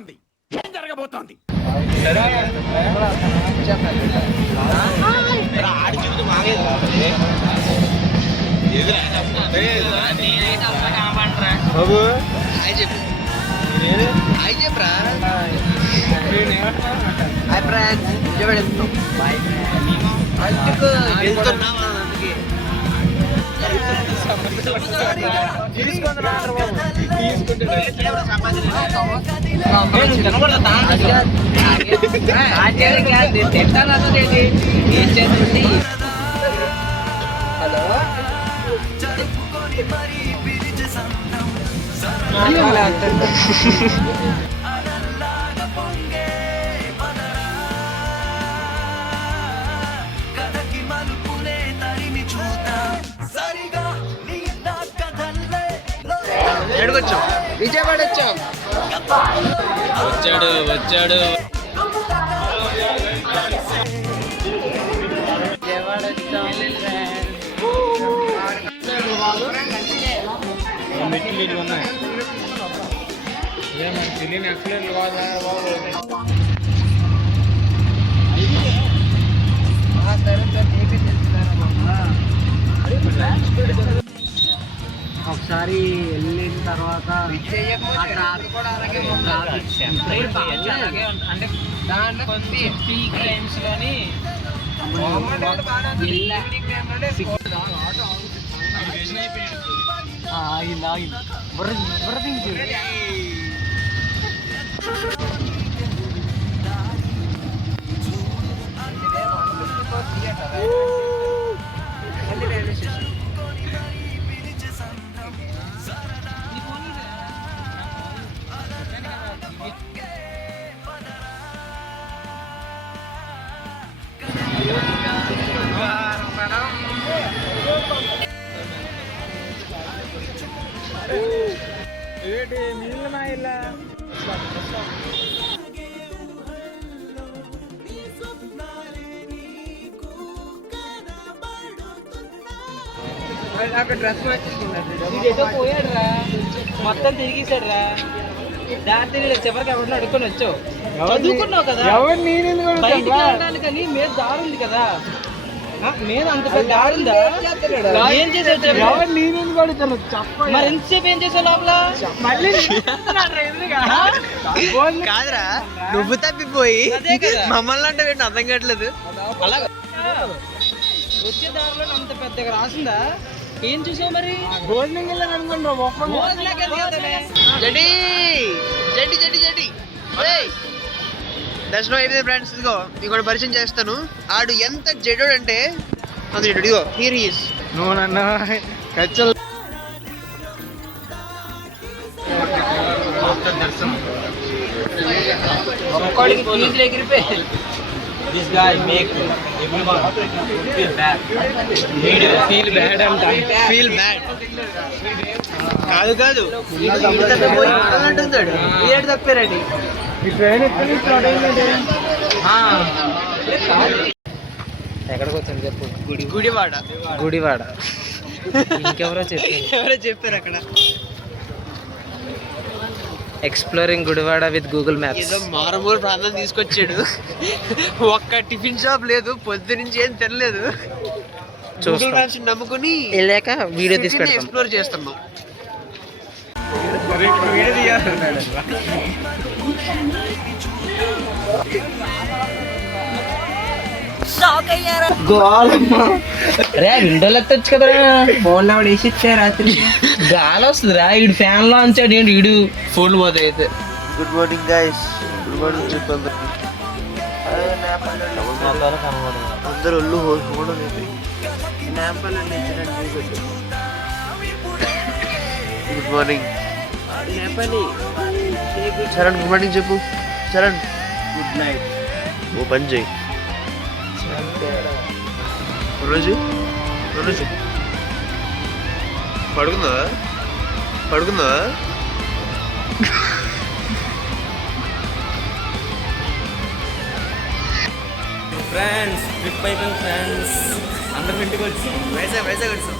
జరగబోతోంది? ఏం జరగబోతోంది? ఆడి జీవితం ఆగేది బాబు. హాయ్ చెప్పు, హాయ్ చెప్పరా. హాయ్ ఫ్రెండ్స్, వెళ్తున్నావా? ఎడుకొచ్చాం, విజయవాడ వచ్చాం. వచ్చాడు విజయవాడ మెట్లు ఉన్నాయి. తెలియని ఎక్సలెంట్ కాదా ఒకసారి వెళ్ళిన తర్వాత అక్కడ డ్రెస్ మార్చేసుకున్నాడు. పోయాడు రా, మొత్తం తిరిగేశాడు రా. దారి తిరిగి చివరికి ఎవరిని అడుక్కొని వచ్చావు. చదువుకున్నావు కదా, బయటికి వెళ్ళడానికని మీద దారి ఉంది కదా. మీద అంత పెద్ద దారి ఉందా? ఏం చేసావు? మరి ఎంతసేపు ఏం చేసావు లోపల? కాదురా, నువ్వు తప్పిపోయి మమ్మల్ని అంటే అర్థం కావట్లేదు. అలాగా వచ్చే దారిలో అంత పెద్దగా రాసిందా? ఏం చూసావు మరి? దర్శనం అయిపోయింది ఫ్రెండ్స్. ఇదిగో మీకు కూడా పరిచయం చేస్తాను. ఆడు ఎంత జడోడు అంటే అది ఇదిగో హియర్ హి ఇస్. ఒక్కడికి ఫీజులు ఎగిరిపోయి this guy make everyone feel bad. feel bad feel bad కాదు పోయి అంటున్నాడు. ఏడు తప్పారండి. ఈ ట్రైన్ ఎక్కడి స్టార్ట్ అయిందండి? ఎక్కడికి వచ్చాను చెప్పు. గుడివాడ. ఇంకెవరో చెప్పారు అక్కడ. Exploring Gudivada with Google maps. ఏదో మారుమూల ప్రాంతం తీసుకొచ్చాడు. ఒక్క టిఫిన్ షాప్ లేదు, పొద్దు నుంచి ఏం తినలేదు. గూగుల్ మ్యాప్స్ నమ్ముకుని వెళ్ళాక వీడియో తీసుకొని ఎక్స్ప్లోర్ చేస్తున్నాం. విండోలు ఎత్తచ్చు కదా, ఫోన్ ఆవిడ వేసి ఇచ్చా. రాత్రి గాలి వస్తుంది రా, ఈడు ఫ్యాన్ లో అంచాడు. ఏంటి ఈడు ఫోన్ పోతే అయితే. Good morning guys, good morning చెప్పండి. అందరు ఒళ్ళు హోడం good morning. Charan good morning చెప్పు. Charan good night. ఓ పని చేయి. రోజు పడుకుందా? ఫ్రెండ్స్ ట్రిప్ అయిపోయింది ఫ్రెండ్స్. అందరం ఇంటికి వచ్చి వైజాగ్ వచ్చాం.